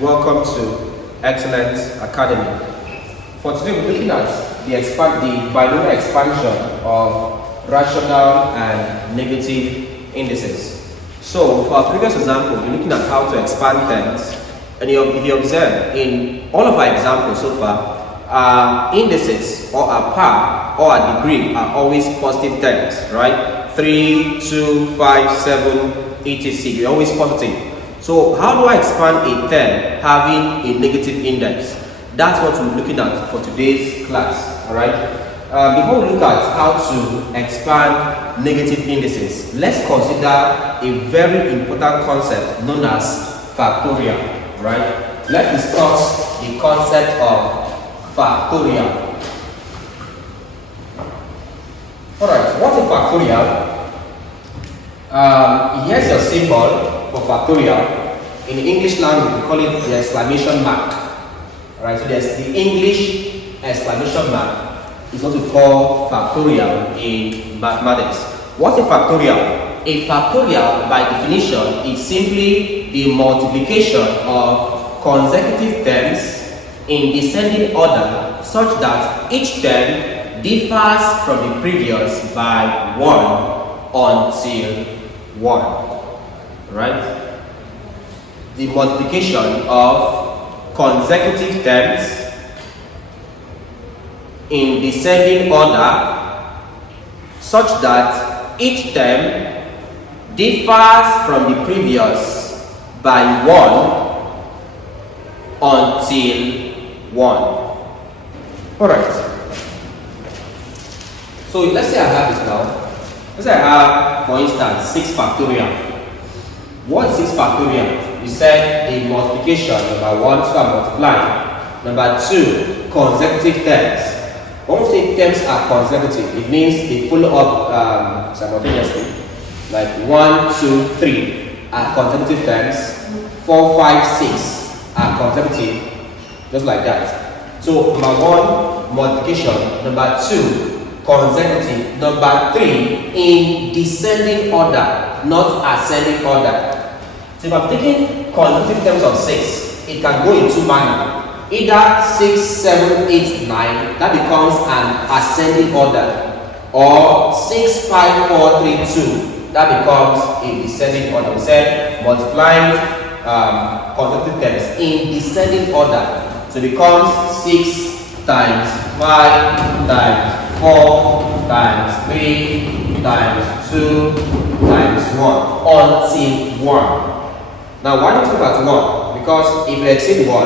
welcome to Excellence Academy. For today we're looking at the binomial expansion of rational and negative indices. So for our previous example, we're looking at how to expand terms, and if you observe in all of our examples so far, our indices or our power or our degree are always positive terms, right? 3, 2, 5, 7, etc. They're always positive. So how do I expand a term having a negative index? That's what we're looking at for today's class. Alright. Before we look at how to expand negative indices, let's consider a very important concept known as factorial. Right? Let's discuss the concept of factorial. Alright, what's a factorial? Here's your symbol for factorial. In the English language, we call it the exclamation mark. Alright, so there's the English exclamation mark. It's what we call factorial in mathematics. What's a factorial? A factorial, by definition, is simply the multiplication of consecutive terms in descending order such that each term differs from the previous by 1 until 1. Right? The multiplication of consecutive terms in descending order such that each term differs from the previous by 1 until 1. Alright. So let's say I have this now. Let's say I have, for instance, 6 factorial. What is 6 factorial? We said a multiplication, number 1, so I'm multiplying. Number 2, consecutive terms. When we say terms are consecutive, it means they follow up simultaneously. Like 1, 2, 3 are consecutive terms. 4, 5, 6 are consecutive, just like that. So number 1, multiplication. Number 2, consecutive. Number 3, in descending order, not ascending order. So if I'm taking consecutive terms of 6, it can go in two manners. Either 6, 7, 8, 9, that becomes an ascending order. Or 6, 5, 4, 3, 2, that becomes a descending order. We said multiplying consecutive terms in descending order. So it becomes 6 times 5 times 4 times 3 times 2 times 1 until 1. Now, why not look at 1? Because if you exceed 1,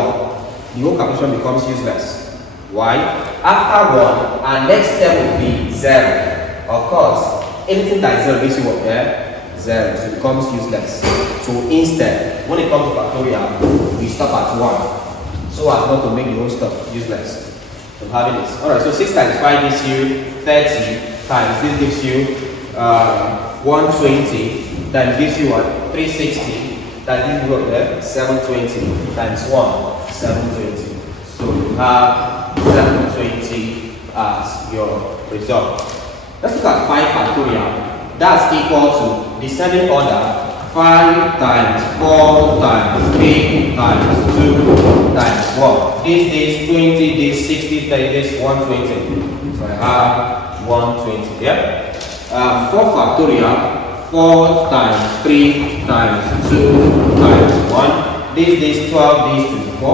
the whole calculation becomes useless. Why? After 1, our next step will be 0. Of course, anything that is 0 gives you what there? 0. So it becomes useless. So instead, when it comes to factorial, we stop at 1. So as not to make the whole stuff useless. So having this. Alright, so 6 times 5 gives you 30 times this gives you 120 times gives you what? 360. That is what there? 720 times 1, 720. So you have 720 as your result. Let's look at 5 factorial. That's equal to descending order 5 times 4 times 8 times 2 times 1. This 20, this 60, 30, this 120. So I have 120. Yeah? 4 factorial. 4 times 3 times 2 times 1. This 12, this 24. So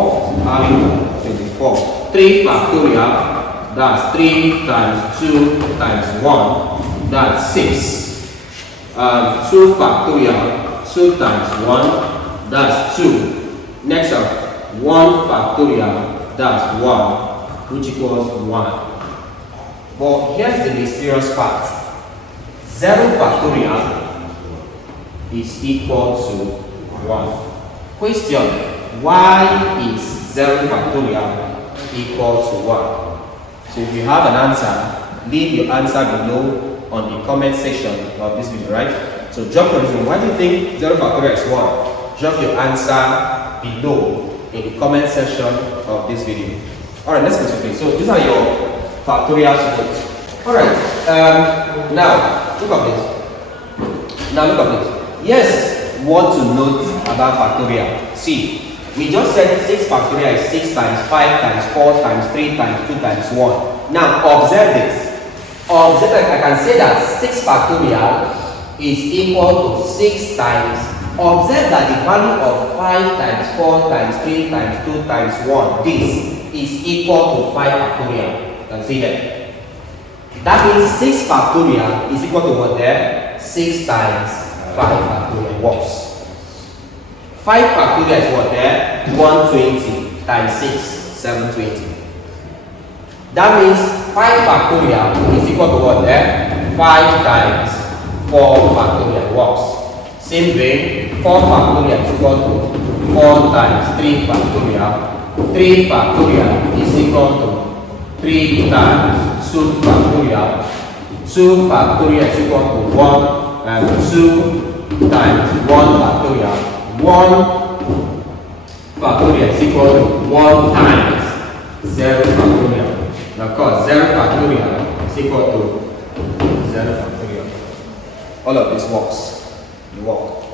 having 24. 3 factorial. That's 3 times 2 times 1. That's 6. 2 factorial. 2 times 1. That's 2. Next up, 1 factorial. That's 1. Which equals 1. But here's the mysterious part. 0 factorial is equal to 1. Question: why is 0 factorial equal to 1? So if you have an answer, leave your answer below on the comment section of this video, right? So drop your reason. Why do you think 0 factorial is 1? Drop your answer below in the comment section of this video. Alright, let's continue. So these are your factorial solutions. Alright, now look at this. Yes, what to note about factorial. See, We just said 6 factorial is 6 times 5 times 4 times 3 times 2 times 1. Now observe this. Observe that I can say that 6 factorial is equal to 6 times. Observe that the value of 5 times 4 times 3 times 2 times 1, this is equal to 5 factorial. You can see that. That means 6 factorial is equal to what there? 6 times 5 factorial works. 5 factorial is what there? 120 times 6, 720. That means 5 factorial is equal to what there? 5 times 4 factorial works. Same vein, 4 factorial is equal to 4 times 3 factorial. 3 factorial is equal to 3 times 2 factorial. 2 factorial is equal to 1 and 2 times 1 factorial. 1 factorial is equal to 1 times 0 factorial. And of course, 0 factorial is equal to 0 factorial. All of this works. It works.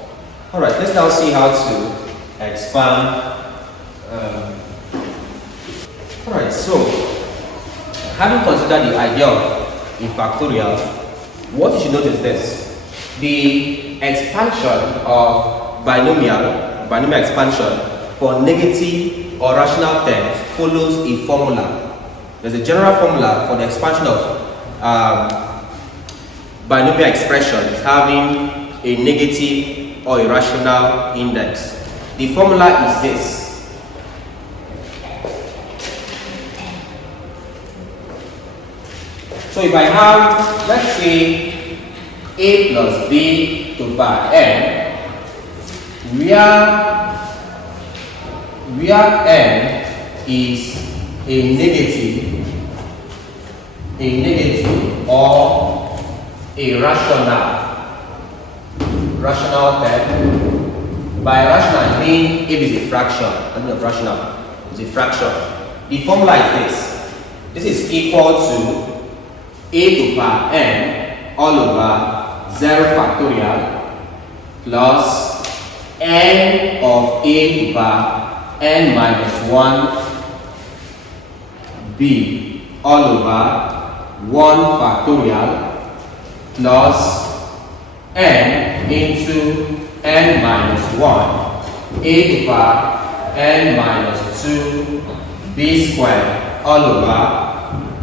Alright, let's now see how to expand. Alright, so having considered the idea of a factorial, what you should notice is this. The expansion of binomial expansion for negative or rational terms follows a formula. There's a general formula for the expansion of binomial expressions having a negative or a rational index. The formula is this. So if I have, let's say, a plus b to the power n, where n is a negative or a rational term. By rational I mean if it's a fraction. I mean rational, it's a fraction. The formula is this. This is equal to a to the power n all over 0 factorial plus n of a to the power n minus 1 b all over 1 factorial plus n into n minus 1 a to the power n minus 2 b squared all over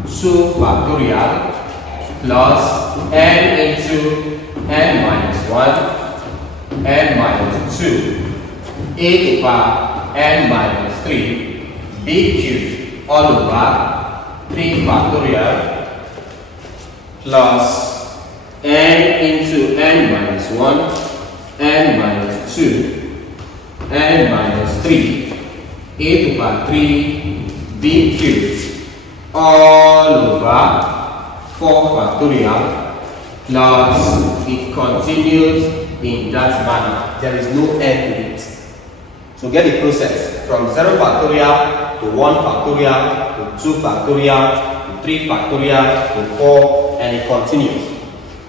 2 factorial plus n into n minus 1 n minus 2 a to the power n minus 3 b cubed all over 3 factorial plus n into n minus 1 n minus 2 n minus 3 a to the power 3 b cubed all over 4 factorial plus it continues in that manner. There is no end to it. So get the process from 0 factorial to 1 factorial to 2 factorial to 3 factorial to 4, and it continues.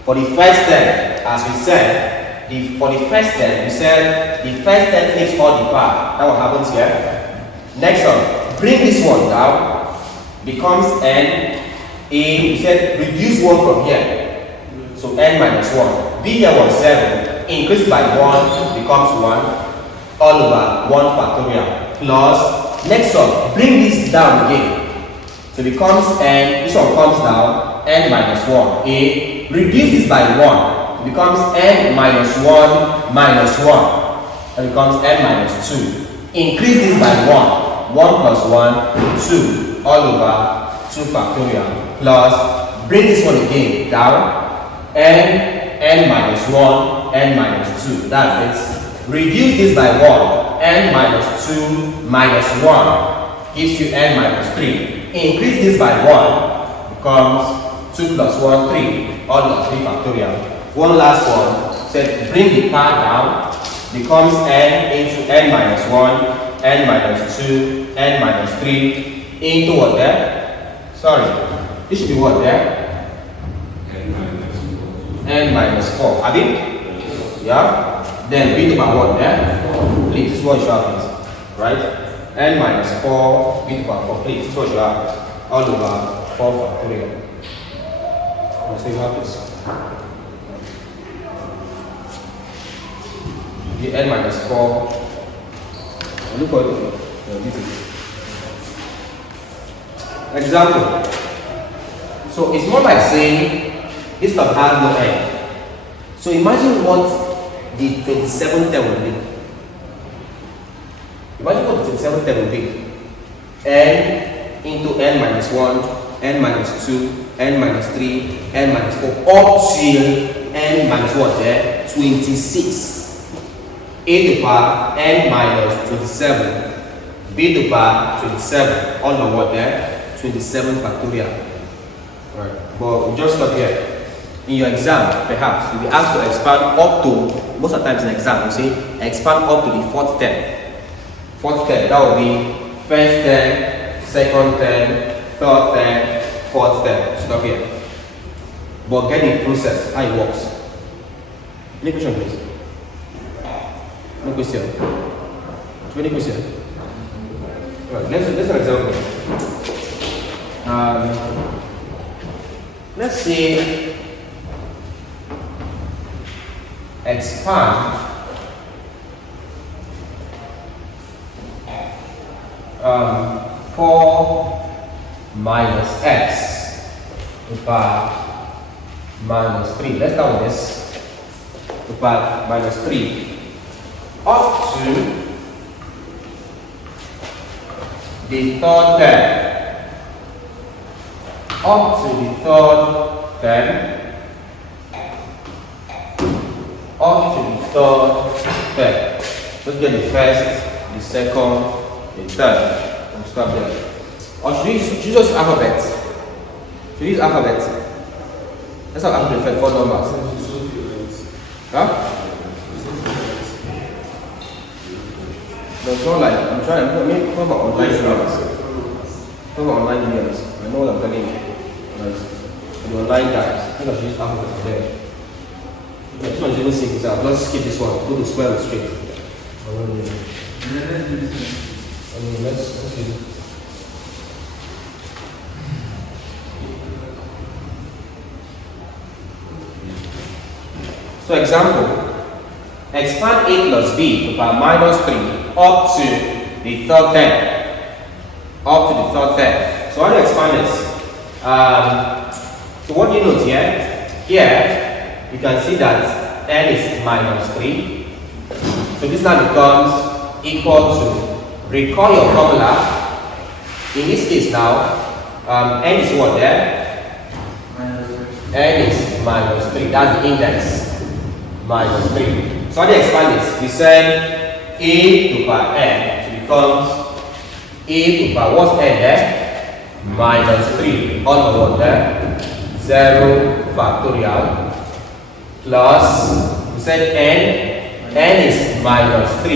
For the first step, as we said, the first step takes all the power. That what happens here. Next one, bring this one down, becomes n. We said reduce 1 from here. So n minus 1. B here was 0. Increase by 1 becomes 1 all over 1 factorial plus next one, bring this down again. So it becomes n, this one comes down, n minus 1. A, reduce this by 1. It becomes n minus 1 minus 1. It becomes n minus 2. Increase this by 1. 1 plus 1, 2 all over 2 factorial plus bring this one again down, n minus 1, n minus 2. That's it. Reduce this by 1, n minus 2 minus 1 gives you n minus 3. Increase this by 1 becomes 2 plus 1, 3, all over 3 factorial. One last one, said bring the power down, becomes n into n minus 1, n minus 2, n minus 3 into what there? Sorry, this should be what there? N minus 4. Have it? Yeah? Then b to power what there? Please, this is what you have. right? N minus 4 b to the power 4. Please, this is what you have all over 4 factorial. So you have this. The n minus 4. Look at it. Example. So it's more like saying this stuff has no n. So imagine what the 27th term will be. Imagine what the 27th term will be. N into n minus 1, n minus 2, n minus 3, n minus 4, up till n minus what there? 26. A to the power n minus 27, b to the power 27, all the what there? 27 factorial. Right. But we just stop here. In your exam, perhaps you'll be asked to expand up to, most of the times in exam, you say expand up to the 4th term. 4th term, that will be 1st term, 2nd term, 3rd term, 4th term. Stop here. But get the process, how it works. Any question, please? No question. Any question? Right, let's an example. Let's say expand 4 minus x to the power minus 3. Let's start with this. To the power minus 3 up to the 3rd term. Up to the 3rd term. Up to the 3rd term. Let's get the 1st, the 2nd, the 3rd. We'll stop there. Or should you just alphabet? Should you use alphabet? Let's have alphabet for 4 numbers. Huh? No, it's not like I'm trying to talk about online videos. Talk about online videos. I know what I'm telling you. The online guys. I think I should use alphabet for them. This one is even simple, so I'll just skip this one. Go to square root straight. Let's do it. So example, expand a plus b to the power minus 3 up to the 3rd term. Up to the 3rd term. So how do you expand this? So what do you note here? Here, you can see that n is minus 3. So this now becomes equal to, recall your formula. In this case now, n is what there? N is minus 3. That's the index. Minus 3. So how do you expand this? We said a to the power n. So it becomes a to the power, what's n there? Minus 3. All of what there? 0 factorial plus, we said n is minus 3.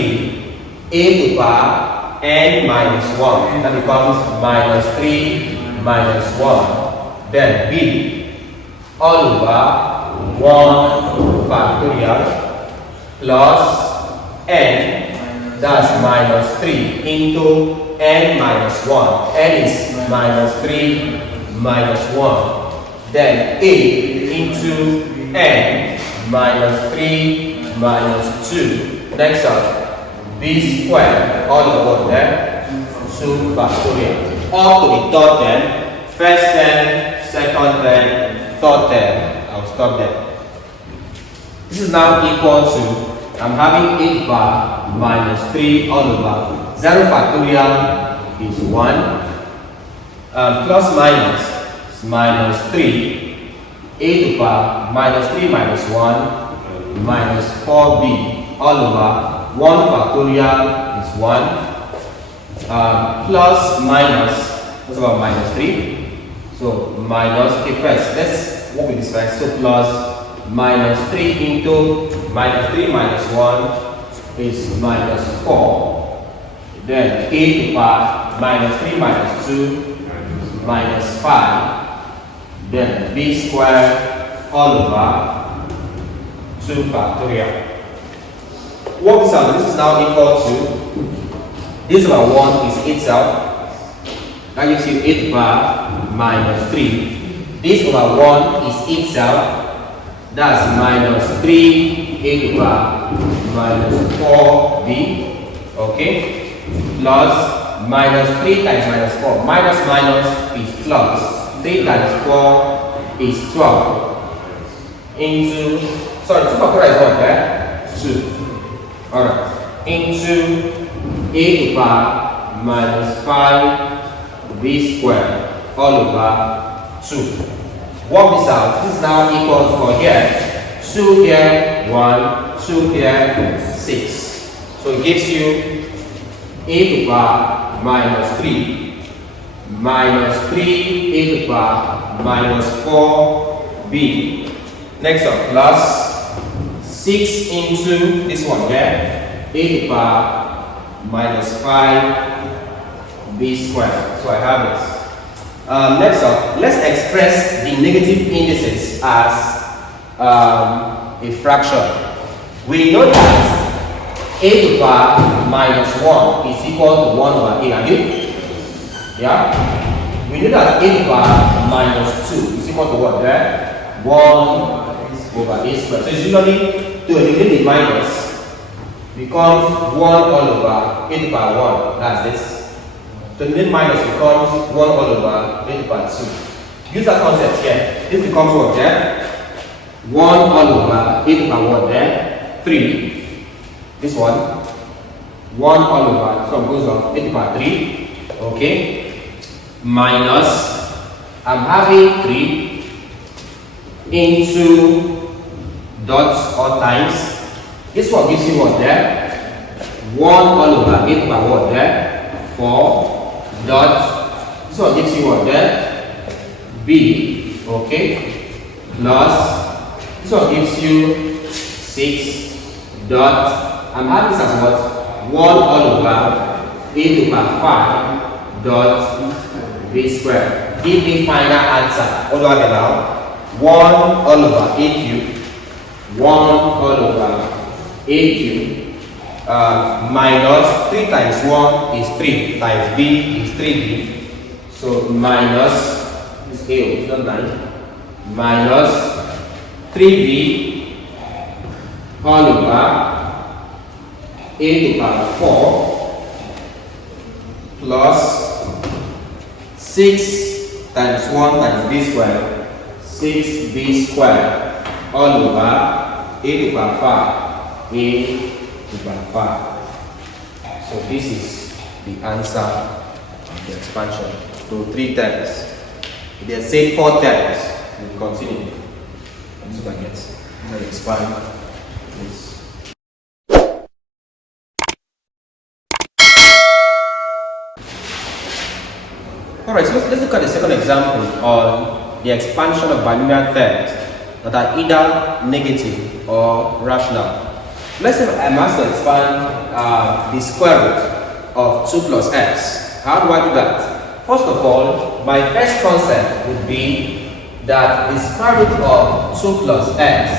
A to the power n minus 1. That becomes minus 3 minus 1. Then b all over 1 factorial plus n, that's minus 3 into n minus 1. N is minus 3 minus 1. Then a into n minus 3 minus 2. Next up, b squared, all over there, 2 factorial. Up to the 3rd term, 1st term, 2nd term, 3rd term. I'll stop there. This is now equal to, I'm having a bar minus 3 all over 0 factorial is 1 plus minus is minus 3 a to the power minus 3 minus 1 minus 4b all over 1 factorial is 1 plus minus, what's about minus 3? So minus, okay, first let's work with this first. So plus minus 3 into minus 3 minus 1 is minus 4. Then a to the power minus 3 minus 2 is minus 5. Then b squared all over 2 factorial. Work this out. This is now equal to This over 1 is itself. That gives you 8 to the power minus 3. This over 1 is itself. That's minus 3 a to the power minus 4b. Okay? Plus minus 3 times minus 4. Minus minus is plus. 3 times 4 is 12. Into, sorry, 2 factorial is what there? 2. Alright. Into a to the power minus 5b squared all over 2. Work this out. This is now equals for here 2 here 1, 2 here 6. So it gives you a to the power minus 3 minus 3 a to the power minus 4b. Next up, plus 6 into this one here, a to the power minus 5b squared. So I have this. Next up, let's express the negative indices as a fraction. We know that a to the power minus 1 is equal to 1 over a, are you? Yeah? We know that a to the power minus 2 is equal to what there? 1 over a squared. So usually to eliminate the minus becomes 1 all over a to the power 1. That's this. The net minus becomes 1 all over a to the power 2. Use that concept here. This becomes what there? 1 all over a to the power 1 there. 3. This one. 1 all over, so it goes on a to the power 3. Okay. Minus, I'm having 3 into dots or times. This one gives you what there? 1 all over a to the power 1 there. 4. Dot, this one gives you what there? B, okay, plus, this one gives you 6, dot, I'm having this as what? 1 all over a to the power 5, dot, b squared. Give me final answer. What do I get now? 1 all over a cube, 1 all over a cube, minus 3 times 1 is 3 times b is 3b. So minus this a, not 9, minus 3b all over a to the power 4 plus 6 times 1 times b squared, 6b squared all over a to the power 5, a to the power 5. So this is the answer of the expansion to 3 terms. If they say 4 terms, we will continue. This is what I get. I'm going to expand this. Alright, so let's look at the second example on the expansion of binomial terms that are either negative or rational. Let's say I'm asked to expand the square root of 2 plus x. How do I do that? First of all, my first concept would be that the square root of 2 plus x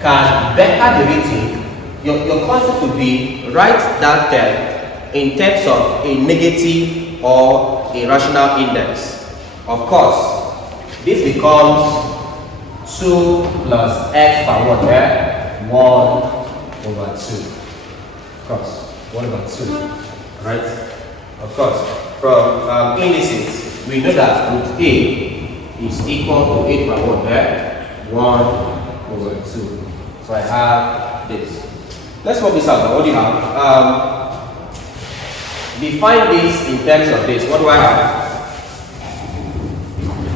can better be written. Your concept would be write that term in terms of a negative or a rational index. Of course, this becomes 2 plus x by what there? 1 over 2. Of course, 1 over 2. Right? Of course, from indices, we know that root a is equal to 8 by 1 there? 1 over 2. So I have this. Let's work this out. What do you have? Define this in terms of this. What do I have?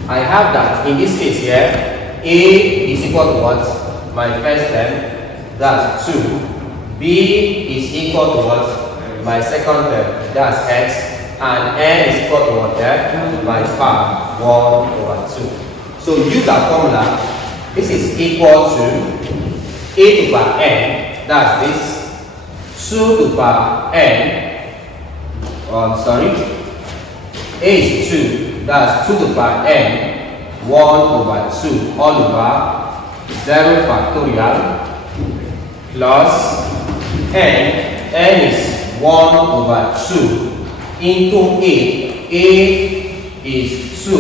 I have that in this case here, a is equal to what? My first term. That's 2. B is equal to what? My second term. That's x. And n is equal to what there? My 5. 1 over 2. So use that formula. This is equal to a to the power n. That's this. 2 to the power n. Sorry. A is 2. That's 2 to the power n. 1 over 2 all over 0 factorial. Plus n is 1 over 2 into A. A is 2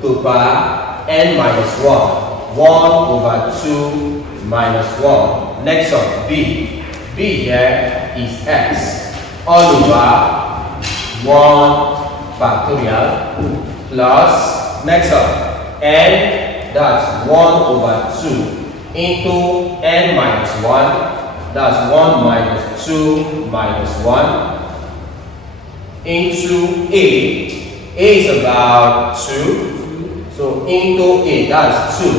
to the power n minus 1. 1 over 2 minus 1. Next up, B. B here is x all over 1 factorial plus, next up, n, that's 1 over 2 into n minus 1, that's 1 minus 2 minus 1 into A. A is about 2, so into A, that's 2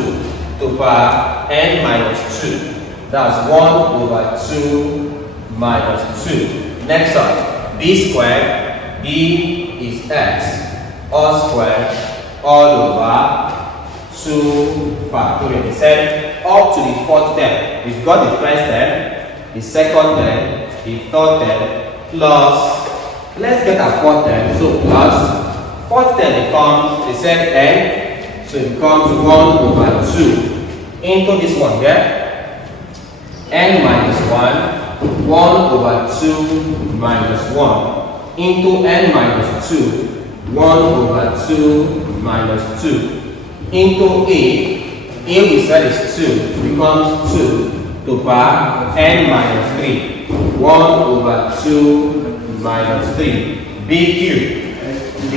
to the power n minus 2. That's 1 over 2 minus 2. Next up, B squared. B is x all squared all over 2 factorial. It said up to the fourth term. We've got the first term, the second term, the third term, plus, let's get our fourth term. So plus, fourth term becomes, they said n, so it becomes 1 over 2 into this one here. N minus 1, 1 over 2 minus 1 into n minus 2, 1 over 2 minus 2 into A. A we said is 2, becomes 2 to the power n minus 3, 1 over 2 minus 3. B cubed. B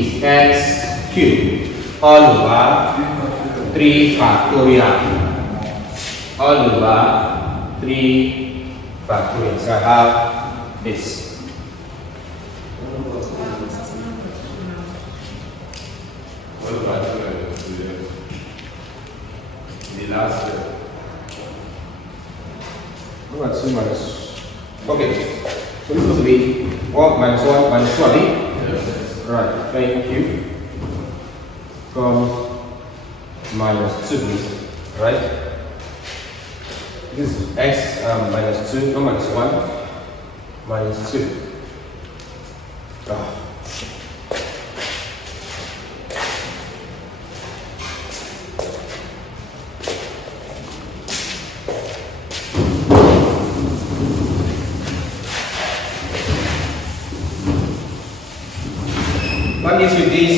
is x cubed all over 3 factorial. All over 3 factorial. So I have this. What about the last step? What about 2 minus? Okay. So this is supposed to be 1 minus 1 minus 2, I think? Yes. Right. Thank you. Comes minus 2, right? This is x minus 2, no minus 1, minus 2. What gives you this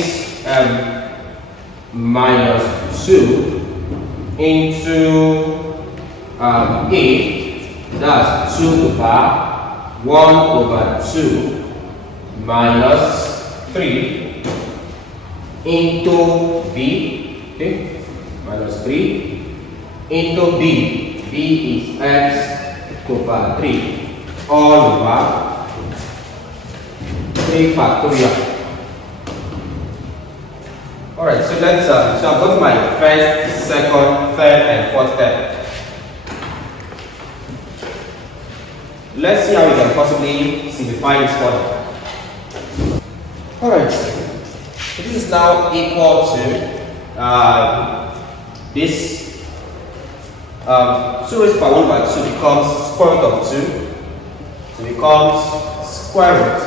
minus 2 into A, that's 2 to the power 1 over 2 minus 3 into B, okay, minus 3 into B. B is x to the power 3 all over 3 factorial. Alright, so let's so I've got my first, second, third, and fourth step. Let's see how we can possibly simplify this further. Alright, so this is now equal to this 2 raised to the power 1 by 2 becomes square root of 2. So it becomes square root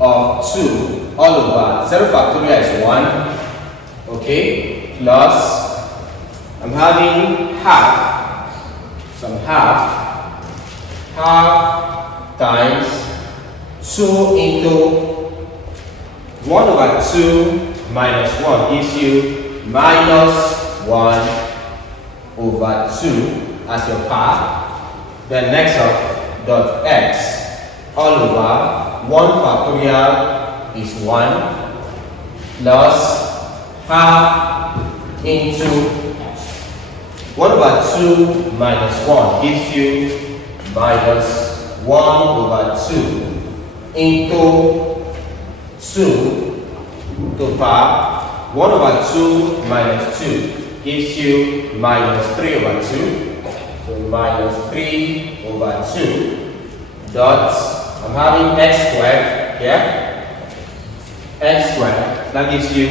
of 2 all over 0 factorial is 1, okay, plus I'm having half, so I'm half times 2 into 1 over 2 minus 1 gives you minus 1 over 2 as your part. Then next up, dot x all over 1 factorial is 1 plus half into 1 over 2 minus 1 gives you minus 1 over 2 into 2 to the power 1 over 2 minus 2 gives you minus 3 over 2. So minus 3 over 2 dot, I'm having x squared here. X squared, that gives you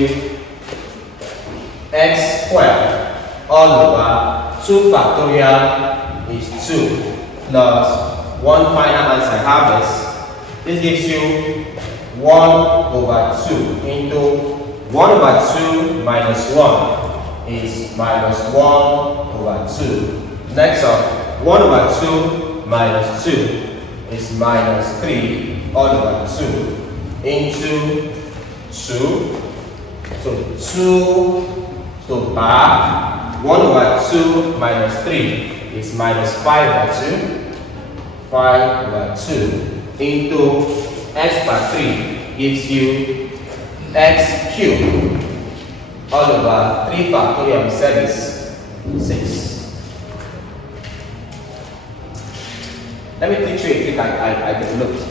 x squared all over 2 factorial is 2 plus 1 final answer. I have this gives you 1 over 2 into 1 over 2 minus 1 is minus 1 over 2. Next up, 1 over 2 minus 2 is minus 3 all over 2 into 2. So 2 to the power 1 over 2 minus 3 is minus 5 over 2. 5 over 2 into x power 3 gives you x cubed all over 3 factorial we said is 6. Let me teach you a trick I developed.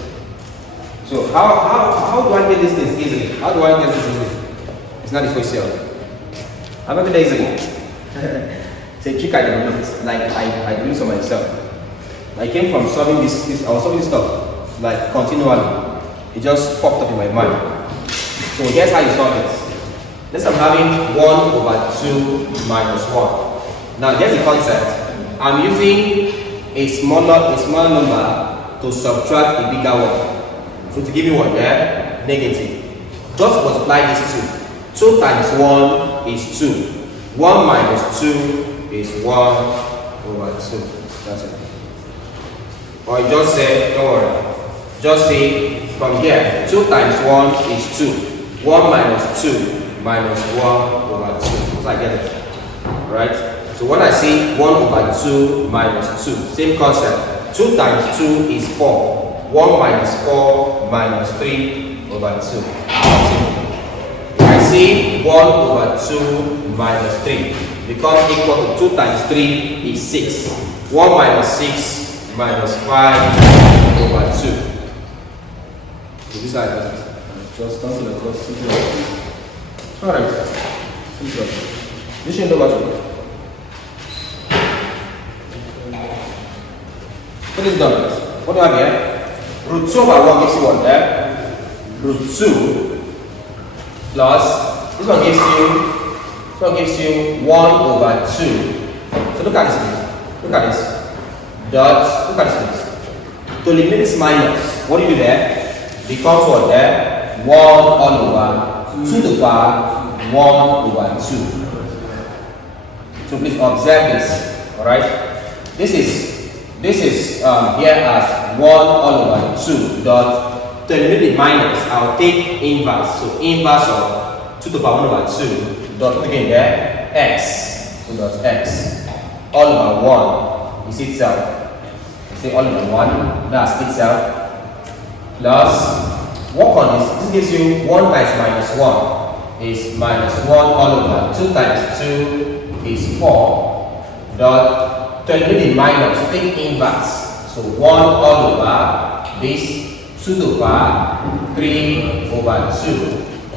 So how do I get these things easily? How do I get this easily? It's not a question. How about it easily? It's a trick I developed. Like I do this on myself. I came from solving this I was solving stuff like continually. It just popped up in my mind. So here's how you solve this. Let's say I'm having 1 over 2 minus 1. Now here's the concept. I'm using a smaller number to subtract a bigger one. So to give you one there, negative. Just multiply these two. 2 times 1 is 2. 1 minus 2 is 1 over 2. That's it. Or you just say, don't worry. Just say from here, 2 times 1 is 2. 1 minus 2 minus 1 over 2. So I get it. Right? So when I say 1 over 2 minus 2, same concept. 2 times 2 is 4. 1 minus 4 minus 3 over 2. I say 1 over 2 minus 3 becomes equal to 2 times 3 is 6. 1 minus 6 minus 5 over 2. So this is how I do it. Just cancel it. Just simple. Alright. This should know what to do. What is done? What do I have here? Root 2 over 1 gives you what there? Root 2 plus this one gives you 1 over 2. So look at this please. Look at this. Dot, look at this please. To eliminate this minus, what do you do there? Becomes what there? 1 all over 2 to the power 1 over 2. So please observe this. Alright? This is here as 1 all over 2 dot. To eliminate the minus, I'll take inverse. So inverse of 2 to the power 1 over 2 dot again there x. So dot x all over 1 is itself. Say all over 1, that's itself. Plus work on this. This gives you 1 times minus 1 is minus 1 all over 2 times 2 is 4 dot. To eliminate the minus, take inverse. So 1 all over this 2 to the power 3 over 2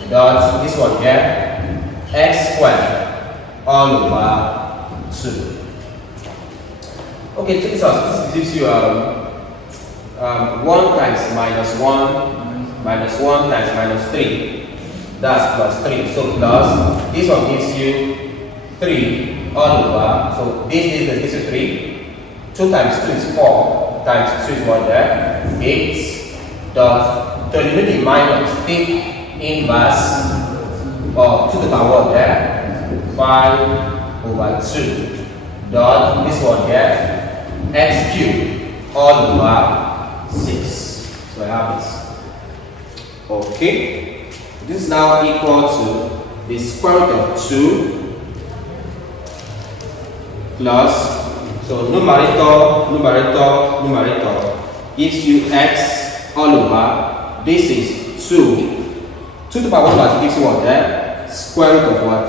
dot this one here x squared all over 2. Okay, check this out. This gives you 1 times minus 1 minus 1 times minus 3. That's plus 3. So plus this one gives you 3 all over. So this gives you 3. 2 times 2 is 4 times 2 is 1 there. 8 dot. To eliminate the minus, take inverse of 2 to the power there. 5 over 2 dot. This one here x cubed all over 6. So I have this. Okay. This is now equal to the square root of 2 plus, so numerator gives you x all over, this is 2 to the power 1 plus gives you what there? Square root of what?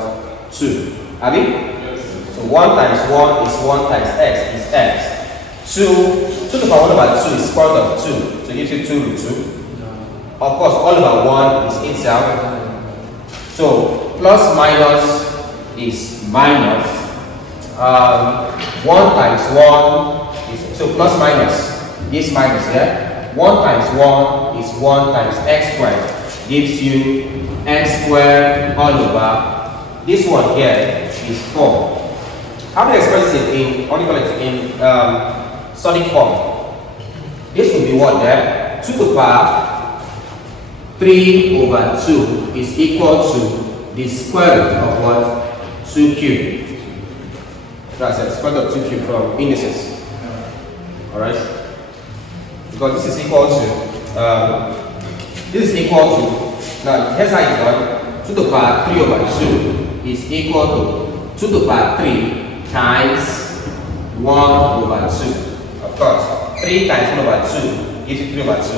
2. Have you? Yes. So 1 times 1 is 1 times x is x. 2 to the power 1 over 2 is square root of 2, so it gives you 2 root 2. Of course, all over 1 is itself. So plus minus is minus. 1 times 1 is, so plus minus, this minus here. 1 times 1 is 1 times x squared, gives you x squared all over. This one here is 4. How do you express it in, what do you call it, in solid form? This will be what there? 2 to the power 3 over 2 is equal to the square root of what? 2 cubed. That's it, square root of 2 cubed from indices. Alright? Because this is equal to this is equal to, now here's how it's done. 2 to the power 3 over 2 is equal to 2 to the power 3 times 1 over 2. Of course, 3 times 1 over 2 gives you 3 over 2.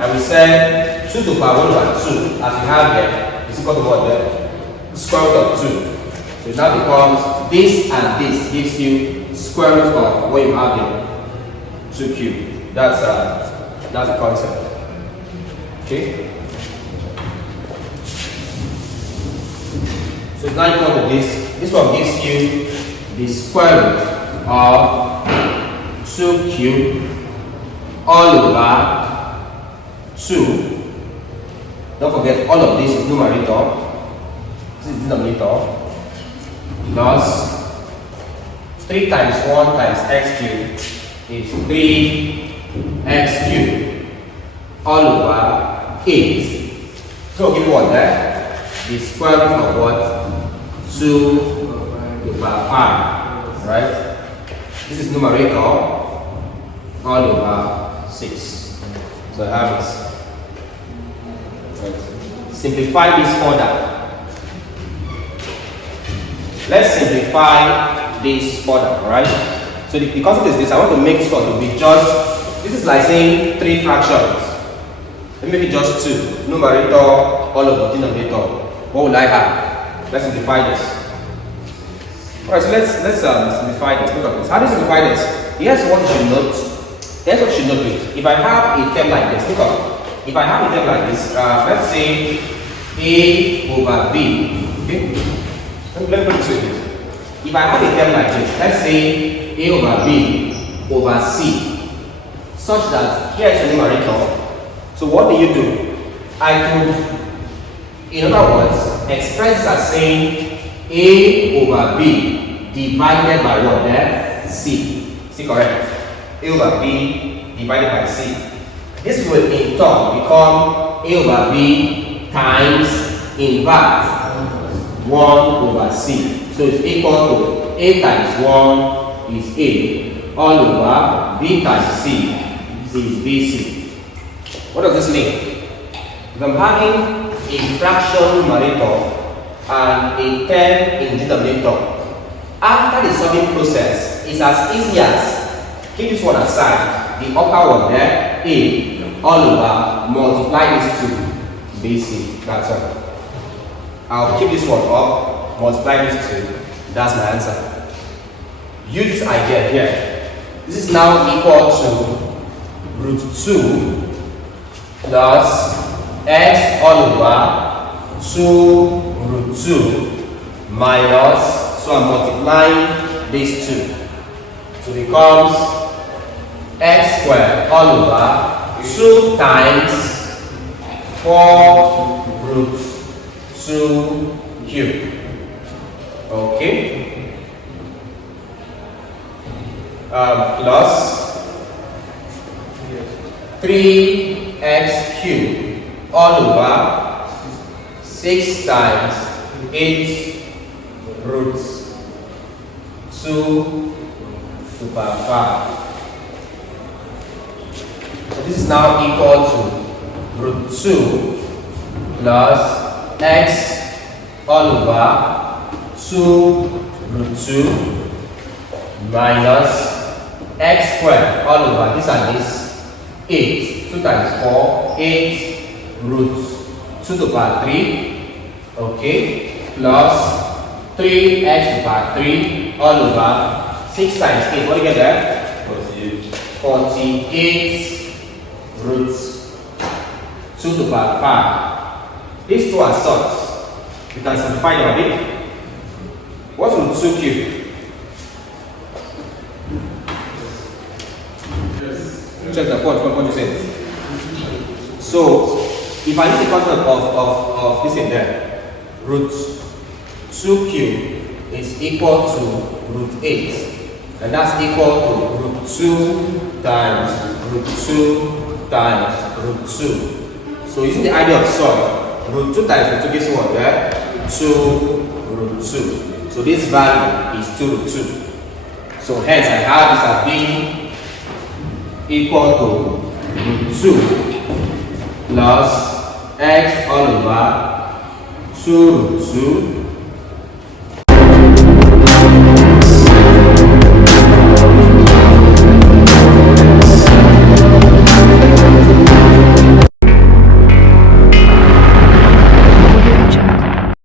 And we said 2 to the power 1 over 2, as we have here, is equal to what there? Square root of 2. So it now becomes this and this gives you square root of what you have here, 2 cubed. That's the concept. Okay? So it's now equal to this. This one gives you the square root of 2 cubed all over 2. Don't forget, all of this is numerator. This is denominator. Plus 3 times 1 times x cubed is 3x cubed all over 8. So we'll give you what there? The square root of what? 2 to the power 5. Right? This is numerator all over 6. So I have this. Right. Simplify this further. Let's simplify this further, alright? So the concept is this. I want to make sure to be just, this is like saying 3 fractions. Let me make it just 2. Numerator all over denominator. What will I have? Let's simplify this. Alright, so let's simplify this. Look at this. How do you simplify this? Here's what you should note. Here's what you should note. If I have a term like this, look up. If I have a term like this, let's say A over B. Okay? Let me put this way. If I have a term like this, let's say A over B over C, such that here is the numerator. So what do? I could, in other words, express this as saying A over B divided by what there? C. See, correct? A over B divided by C. This will in turn become A over B times inverse 1 over C. So it's equal to A times 1 is A all over B times C is BC. What does this mean? If I'm having a fraction numerator and a term in denominator, after the solving process, it's as easy as keep this one aside, the upper one there, A all over, multiply these two, BC. That's all. I'll keep this one up, multiply these two. That's my answer. Use this idea here. This is now equal to root 2 plus x all over 2 root 2 minus, so I'm multiplying these two. So it becomes x squared all over 2 times 4 root 2 cubed. Okay. Plus 3x cubed all over 6 times 8 root 2 to the power 5. So this is now equal to root 2 plus x all over 2 root 2 minus x squared all over this and this 8. 2 times 4, 8 root 2 to the power 3, okay, plus 3x to the power 3 all over 6 times 8. What do you get there? 48. 48 root 2 to the power 5. These two are such. We can simplify them a bit. What's root 2 cubed? Check the point, what you say. So, if I use the concept of this in there, root 2 cubed is equal to root 8. And that's equal to root 2 times root 2 times root 2. So, using the idea of sum, root 2 times root 2 gives you what there? 2 root 2. So, this value is 2 root 2. So, hence I have this as being equal to root 2 plus x all over 2 root 2